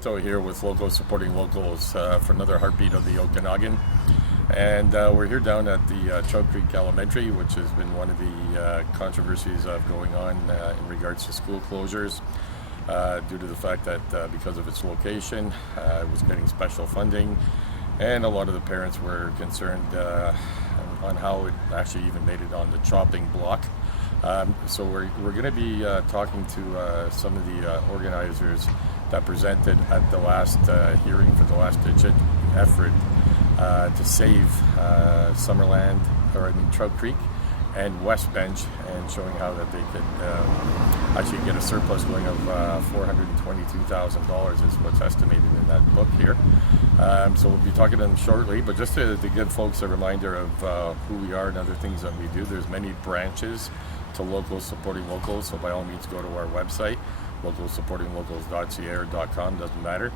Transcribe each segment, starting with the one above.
Proteau here with Locals Supporting Locals for another heartbeat of the Okanagan. And we're here down at the Trout Creek Elementary, which has been one of the controversies going on in regards to school closures due to the fact that because of its location, it was getting special funding, and a lot of the parents were concerned on how it actually even made it on the chopping block. So we're going to be talking to some of the organizers that presented at the last hearing for the last ditch effort to save Summerland, Trout Creek and Westbench, and showing how that they could actually get a surplus going of $422,000 is what's estimated in that book here. So we'll be talking to them shortly, but just to give folks a reminder of who we are and other things that we do. There's many branches to Locals Supporting Locals, so by all means go to our website, localsupportinglocals.ca or .com, doesn't matter.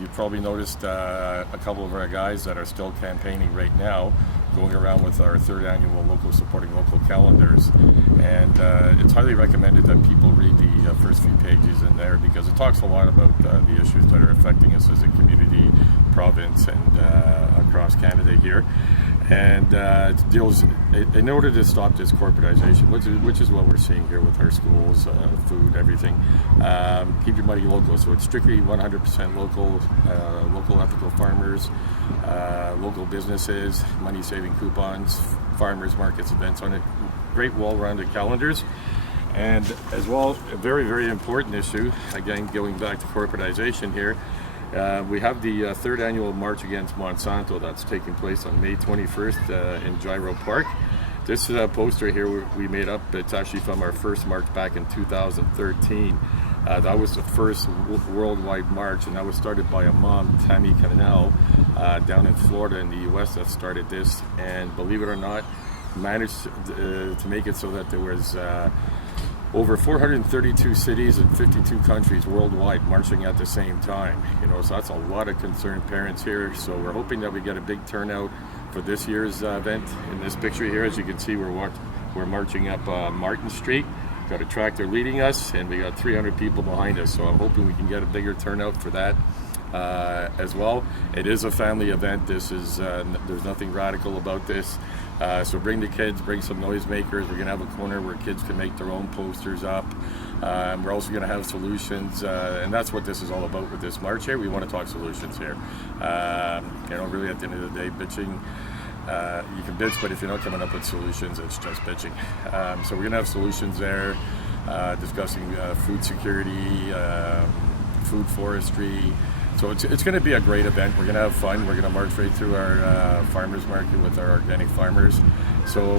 You've probably noticed a couple of our guys that are still campaigning right now, going around with our third annual Local Supporting Local calendars, and it's highly recommended that people read the first few pages in there, because it talks a lot about the issues that are affecting us as a community, province, and across Canada here. And it deals, in order to stop this corporatization, which is what we're seeing here with our schools, food, everything, keep your money local. So it's strictly 100% local, local ethical farmers, local businesses, money-saving coupons, farmers markets, events on it. Great well-rounded calendars. And as well, a very, very important issue, again, going back to corporatization here, we have the third annual March Against Monsanto that's taking place on May 21st in Gyro Park. This poster here we made up, it's actually from our first march back in 2013. That was the first worldwide march, and that was started by a mom, Tammy Cannell, down in Florida in the US, that started this, and believe it or not, managed to make it so that there was over 432 cities and 52 countries worldwide marching at the same time. You know, so that's a lot of concerned parents here. So we're hoping that we get a big turnout for this year's event. In this picture here, as you can see, we're marching up Martin Street. Got a tractor leading us, and we got 300 people behind us. So I'm hoping we can get a bigger turnout for that as well. It is a family event. This is there's nothing radical about this. So bring the kids, bring some noisemakers. We're going to have a corner where kids can make their own posters up. We're also going to have solutions, and that's what this is all about with this march here. We want to talk solutions here. You know, really at the end of the day, bitching, you can bitch, but if you're not coming up with solutions, it's just bitching. So we're going to have solutions there, discussing food security, food forestry. So it's going to be a great event. We're going to have fun. We're going to march right through our farmers market with our organic farmers. So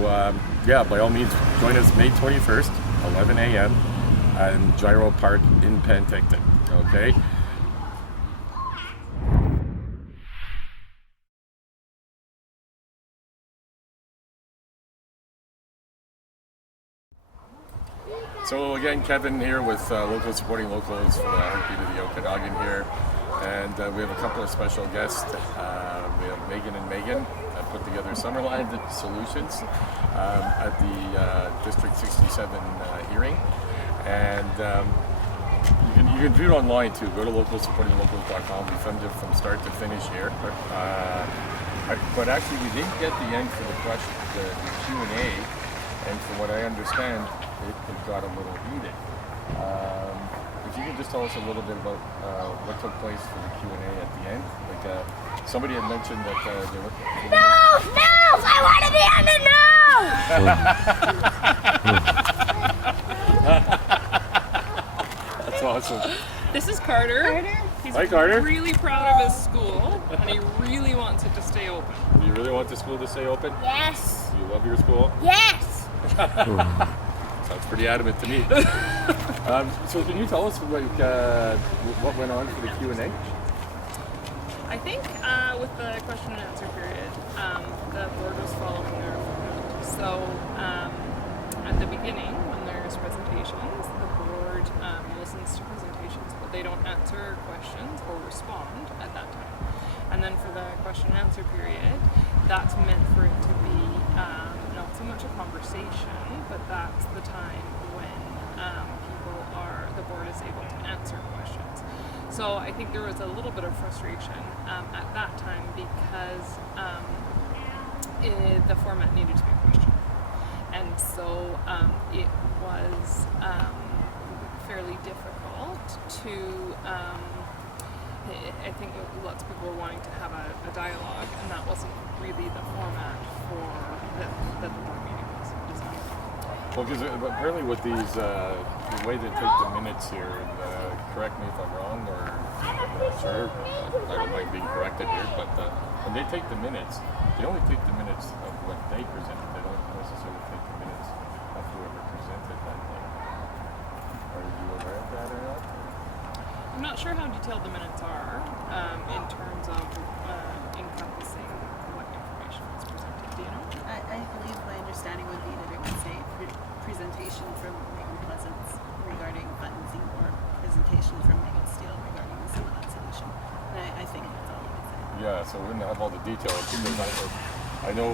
yeah, by all means, join us May 21st, 11 a.m. in Gyro Park in Penticton. Okay. So again, Kevin here with Local Supporting Locals for the heartbeat of the Okanagan here. And we have a couple of special guests. We have Meghan that put together Summerland Solutions at the District 67 hearing. And you can view it online too. Go to localsupportinglocals.com. We filmed it from start to finish here. But actually we didn't get the end for the question, the Q&A. And from what I understand, it got a little heated. If you could just tell us a little bit about what took place for the Q&A at the end. Like somebody had mentioned that there were... No! I want to be on the no! That's awesome. This is Carter. He's Hi, Carter. really proud of his school, and he really wants it to stay open. Do you really want the school to stay open? Yes. Do you love your school? Yes. Sounds pretty adamant to me. So can you tell us what went on for the Q&A? I think with the question and answer period, the board was following their format. So at the beginning, when there's presentations, the board listens to presentations, but they don't answer questions or respond at that time. And then for the question and answer period, that's meant for it to be not so much a conversation, but that's the time when the board is able to answer questions. So I think there was a little bit of frustration at that time because the format needed to be questioned. And so it was fairly difficult to, I think lots of people were wanting to have a dialogue, and that wasn't really the format for that the board meeting was designed. Well, because apparently with these, the way they take the minutes here, and correct me if I'm wrong, or I'm not sure, I don't mind being corrected here, but when they take the minutes, they only take the minutes of what they presented. They don't necessarily take the minutes of whoever presented that day. Are you aware of that or not? I'm not sure how detailed the minutes are in terms of encompassing what information was presented. Do you know? I believe my understanding would be that it would say presentation from Meghan Pleasance regarding funds or presentation from Meghan Steele regarding the Summerland Solution. And I think that's all it would say. Yeah, so we wouldn't have all the details. I know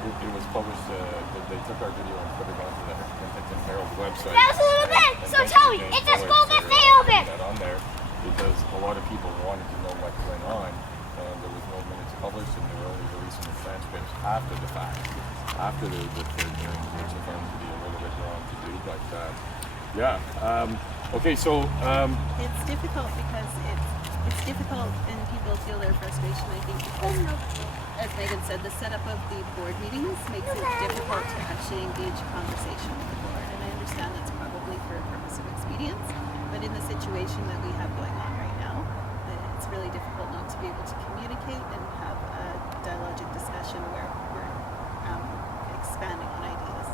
it was published, they took our video and put it onto the Independent Herald website. That's a little bit. So tell me, it's a school that stay open. That on there because a lot of people wanted to know what went on, and there was no minutes published, and they were only releasing the transcripts after the fact, after the third hearing, which I found to be a little bit wrong to do. But yeah, okay, so It's difficult because it's difficult and people feel their frustration, I think, because as Meghan said, the setup of the board meetings makes it difficult to actually engage a conversation with the board. And I understand that's probably for a purpose of expedience, but in the situation that we have going on right now, it's really difficult not to be able to communicate and have a dialogic discussion where we're expanding on ideas.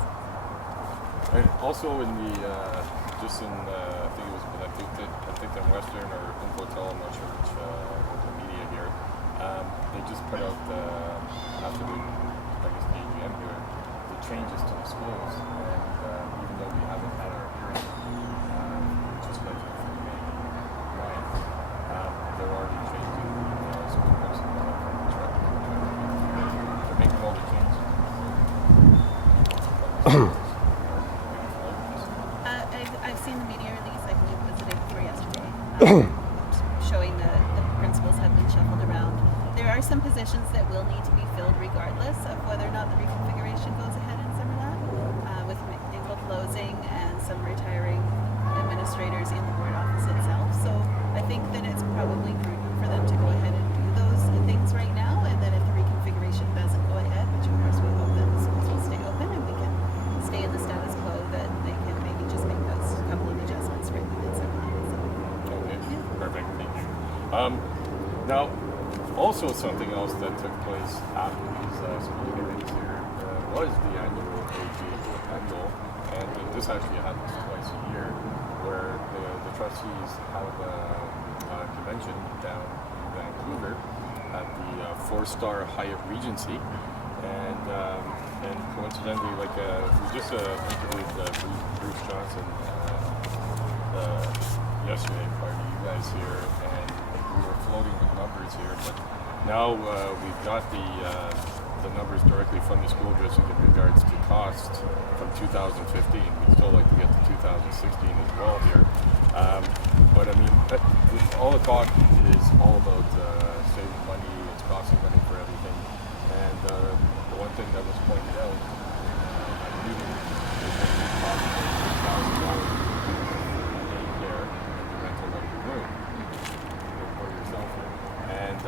and also in the just in I think it was I think in Western or in Proteau, I'm not sure which the media here. They just put out after the I guess the AGM here the changes to the schools, and even though we haven't had our hearing, which is scheduled for May 9th, they're already changing school principals from the Trout Creek. They're making all the changes. I've seen the media release, I believe it was the day before yesterday, showing the principals have been shuffled around. There are some positions that will need to be filled regardless of whether or not the reconfiguration goes ahead in Summerland, with Dingle closing and some retiring administrators in the board office itself. So I think that it's probably prudent for them to go ahead and do those things right now, and then if the reconfiguration doesn't go ahead, which of course we hope that the schools will stay open and we can stay in the status quo, that they can maybe just make those couple of adjustments right in Summerland. So, Okay, perfect, thank you. Now, also something else that took place after these school hearings here was the annual annual, and this actually happens twice a year, where the trustees have a convention down in Vancouver at the 4-star Hyatt Regency, and coincidentally, like we just interviewed Bruce Johnson yesterday prior to you guys here, and we were floating with numbers here, but now we've got the numbers directly from the school district in regards to costs from 2015. We'd still like to get to 2016 as well here, but I mean, all the talk is all about saving money. It's costing money for everything, and the one thing that was pointed out at the meeting is that it costs $6,000 there and the rental of the room for yourself. And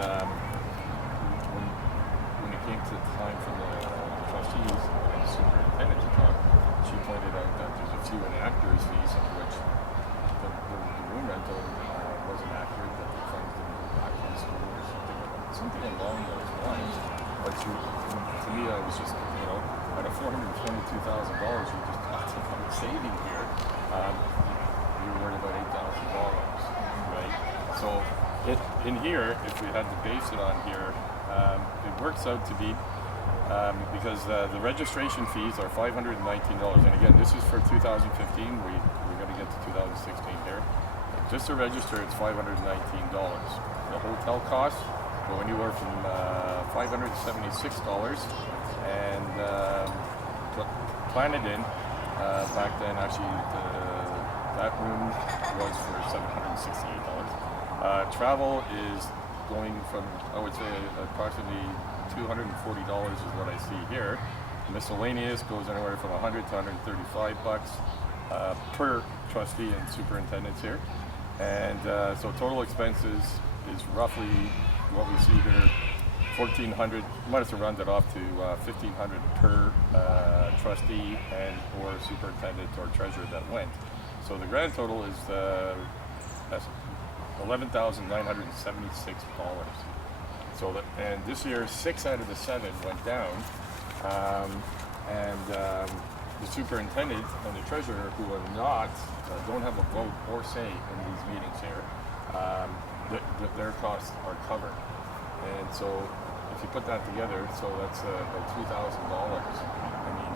when it came to the time for the trustees and the superintendent to talk, she pointed out that there's a few inaccuracies of which the room rental wasn't accurate, that the funds didn't go back to the school or something along those lines. But to me, I was just, at a $422,000, you just talked about saving here. You're worried about $8,000, right? So in here, if we had to base it on here, it works out to be, because the registration fees are $519. And again, this is for 2015. We're going to get to 2016 here. Just to register, it's $519. The hotel costs go anywhere from $576, and Planet Inn back then, actually the That room was for $768. Travel is going from, I would say, approximately $240 is what I see here. Miscellaneous goes anywhere from $100 to $135 per trustee and superintendents here. And so total expenses is roughly what we see here, $1,400. Might have to round it off to $1,500 per trustee and or superintendent or treasurer that went. So the grand total is $11,976. So that, and this year 6 out of the 7 went down, the superintendent and the treasurer, who are not don't have a vote or say in these meetings here, their costs are covered. And so if you put that together, so that's about $2,000. I mean,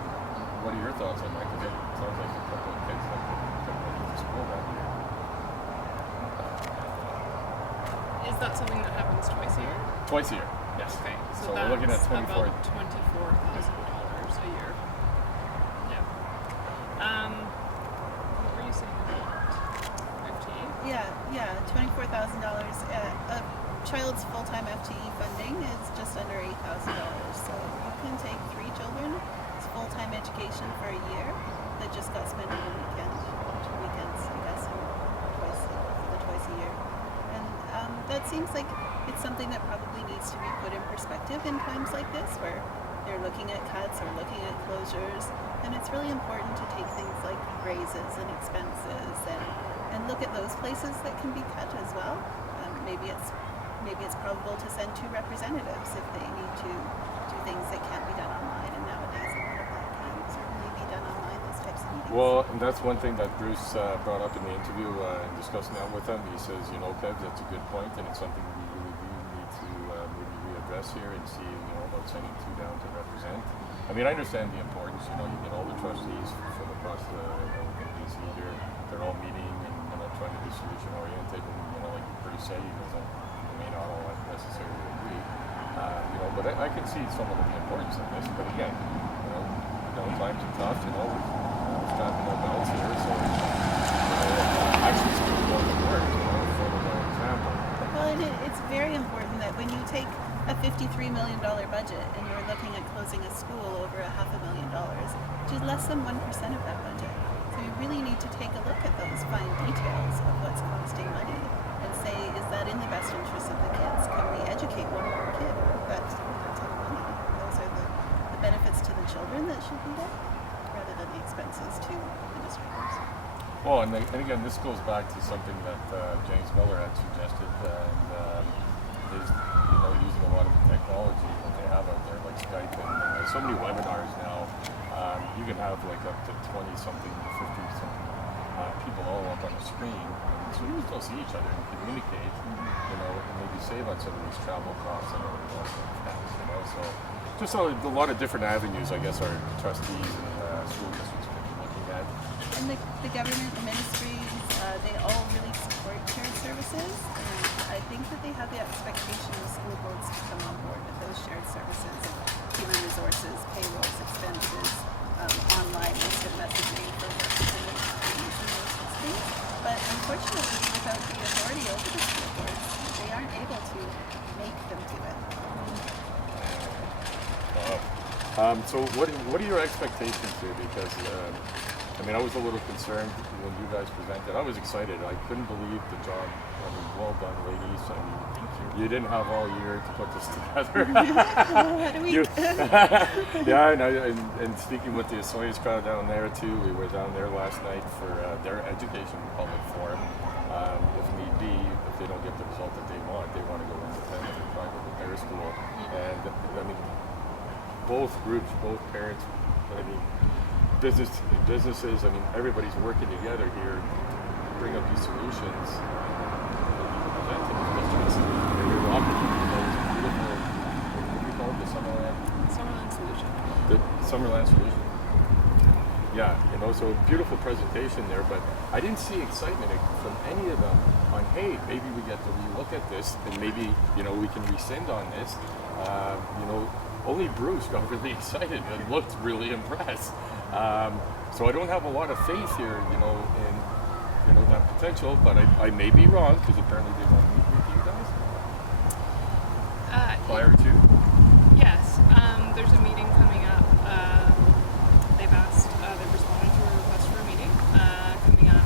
what are your thoughts on that? Because it sounds like a couple of kids that could go to school that year. Is that something that happens twice a year? Twice a year, yes. Okay, So we're looking at about $24,000 a year. Yeah. What were you saying about FTE? Yeah, $24,000. A child's full-time FTE funding is just under $8,000. So you can take 3 children, it's full-time education for a year that just got spent on a weekend, 2 weekends, I guess, or twice a year. And that seems like it's something that probably needs to be put in perspective in times like this, where they're looking at cuts or looking at closures, and it's really important to take things like raises and expenses and look at those places that can be cut as well. Maybe it's probable to send 2 representatives if they need to do things that can't be done online, and nowadays a lot of that can certainly be done online, those types of meetings. Well, and that's one thing that Bruce brought up in the interview in discussing that with him. He says, Kev, that's a good point, and it's something we really do need to maybe readdress here and see, about sending 2 down to represent. I mean, I understand the importance. You get all the trustees from across the BC here. They're all meeting and trying to be solution oriented. And like Bruce said, we may not all necessarily agree. But I can see some of the importance of this. But again, times are tough. We're strapping our belts here, so actually still going to work. For example. Well, and it's very important that when you take a $53 million budget and you're looking at closing a school over $500,000, which is less than 1% of that budget. So you really need to take a look at those fine details of what's costing money and say, is that in the best interest of the kids? Can we educate one more kid? That's a lot of money. Those are the benefits to the children that should be there, rather than the expenses to administrators. Well, and again, this goes back to something that James Miller had suggested, and is using a lot of the technology that they have out there, like Skype, and there's so many webinars now. You can have like up to 20-something, 50-something people all up on the screen, and so you still see each other and communicate, and maybe save on some of these travel costs and everything else like that. So just a lot of different avenues, I guess, our trustees and school districts could be looking at. And the government, the ministries, they all really support shared services, and I think that they have the expectation of school boards to come on board with those shared services, human resources, payrolls, expenses, online instant messaging for representative meetings and those sorts of things. But unfortunately, without the authority over the school boards, they aren't able to make them do it. So what are your expectations here? Because I was a little concerned when you guys presented. I was excited. I couldn't believe the job. Well done, ladies. You didn't have all year to put this together. And speaking with the Soyuz crowd down there too, we were down there last night for their education public forum. If need be, if they don't get the result that they want to go independent or private with their school. And both groups, both parents, businesses, everybody's working together here to bring up these solutions. Summerland Solution. The Summerland Solution. Yeah, so beautiful presentation there, but I didn't see excitement from any of them on, hey, maybe we get to relook at this and maybe, we can rescind on this. Only Bruce got really excited and looked really impressed. So I don't have a lot of faith here, in potential, but I may be wrong because apparently they want to meet with you guys prior to. Yes, there's a meeting coming up. They've responded to a request for a meeting coming up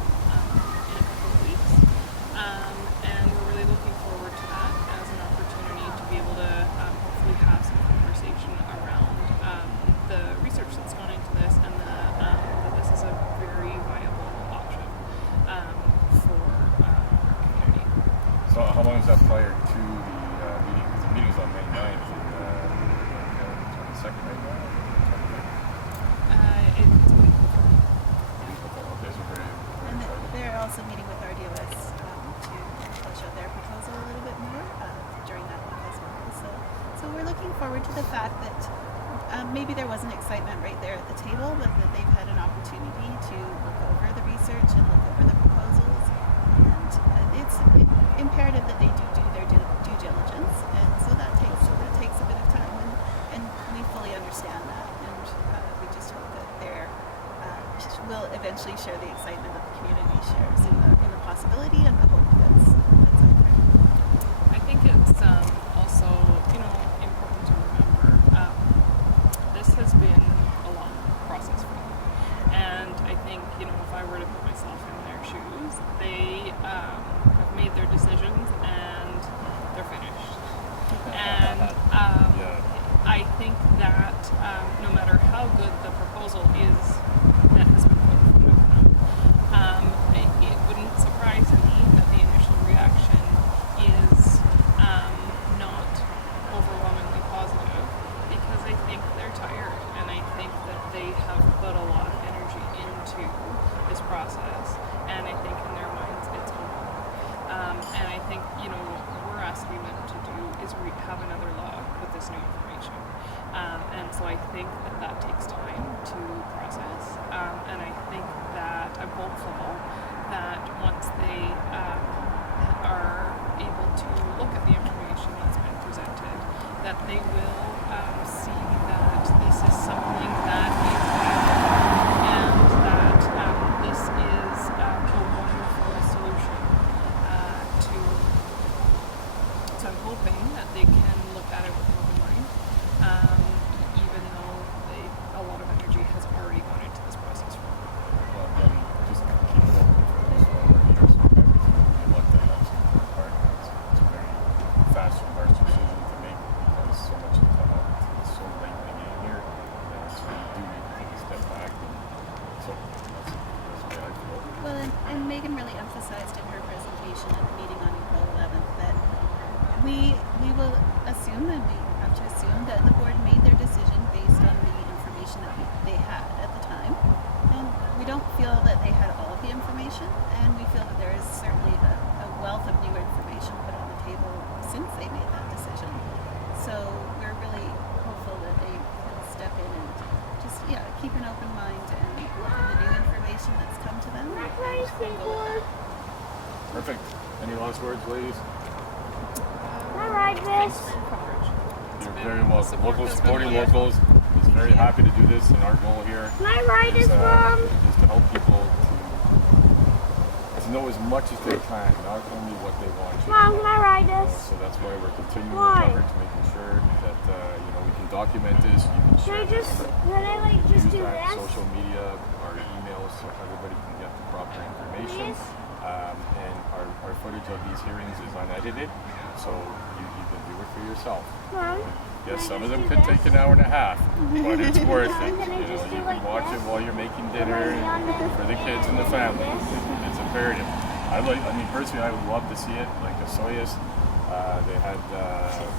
in a couple of weeks. And we're really looking forward to that as an opportunity to be able to hopefully have some conversation around the research that's gone into this and that this is a very viable option for our community. So how long is that prior to the meeting? Because the meeting's on May 9th and 22nd right now. It's a week before. Okay, so very And excited. they're also meeting with RDOS to flesh out their proposal a little bit more during that week as well. So we're looking forward to the fact that maybe there wasn't excitement right there at the table, but that they've had an opportunity to look over the research and look over the proposals. And it's imperative that they do their due diligence, and so that takes a bit of time, and we fully understand that, and we just hope that will eventually share the excitement that the community shares in the possibility and the hope that's out there. I think it's also, important to remember this has been a long process for them. And I think, if I were to put myself in their shoes, they have made their decisions and they're finished. And I think that no matter how good the proposal is that has been put in front of them, it wouldn't surprise me that the initial reaction is not overwhelmingly positive, because I think they're tired and I think that they have put a lot of energy into this process, and I think in their minds it's over. And I think what we're asking them to do is have another look with this new information, and so I think that takes time to process, and I think that I'm hopeful that once they are able to look at the information that's been presented, that they will see that this is something that is viable and that this is a wonderful solution to. So I'm hoping that they can look at it with an open mind, even though a lot of energy has already gone into this process for them. Well, then just keep it open for this one more years. Everything we looked at that's important part. It's a very fast and hard decision to make because so much has come up so late in the game here. So you do need to take a step back. And so that's the way I feel. Well, and Meghan really emphasized in her presentation at the meeting on April 11th that we will assume, and we have to assume, that the board made their decision based on the information that they had at the time. And we don't feel that they had all of the information, and we feel that there is certainly a wealth of new information put on the table since they made that decision. So we're really hopeful that they will step in and just, keep an open mind and look at the new information that's come to them. And go with that. Perfect. Any last words, ladies? I ride Thanks this. for your coverage. You're very welcome. Support Locals has been supporting wonderful. locals is very happy to do this, and our goal here Can I ride is this, Mom? to help people to know as much as they can, not only what they want you Mom, to can I ride this? So that's why we're continuing Why? the coverage, making sure that we can document this. You can Can share I just, this. can I like just Use do that this? social media, our emails, so everybody can get the proper information. This? And our footage of these hearings is unedited, so you can do it for yourself. Mom, Yes, can I some of just them do could this? take an hour and a half, but it's worth it. Can I just do You like can watch this? it while you're making dinner Can I do and for the kids and the family. this? It's imperative. Personally, I would love to see it. Like Osoyo's, they had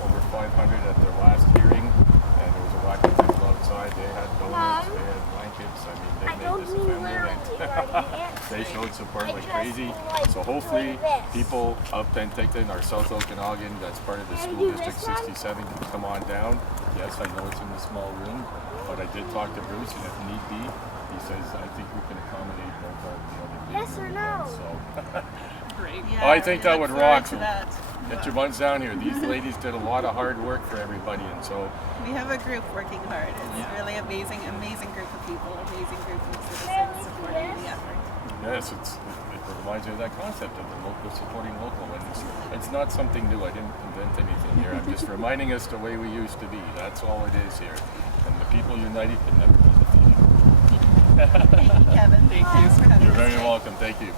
over 500 at their last hearing, and there was a whack of people outside. They had donuts, Mom, they had blankets. I mean, I they don't made this a mean family event. literally. They showed support I like just crazy. mean, like, So hopefully doing this. people up Penticton or South Okanagan, that's part of the Can I school do this district one? 67, can come on down. Yes, I know it's in the small room, but I did talk to Bruce, and if need be, he says, I think we can accommodate both of the other big Yes or no? events." So Great. Yeah, I think we that look would forward rock. to that. get your buns down here. These ladies did a lot of hard work for everybody, and so We have a group working hard. It's really amazing group of people, amazing group of citizens supporting the effort. Yes, it reminds me of that concept of the local supporting local, and it's not something new. I didn't invent anything here. I'm just reminding us the way we used to be. That's all it is here. And the people united can never be defeated. Thank you, Kevin. Thank you. Thanks for having You're us very today. welcome. Thank you.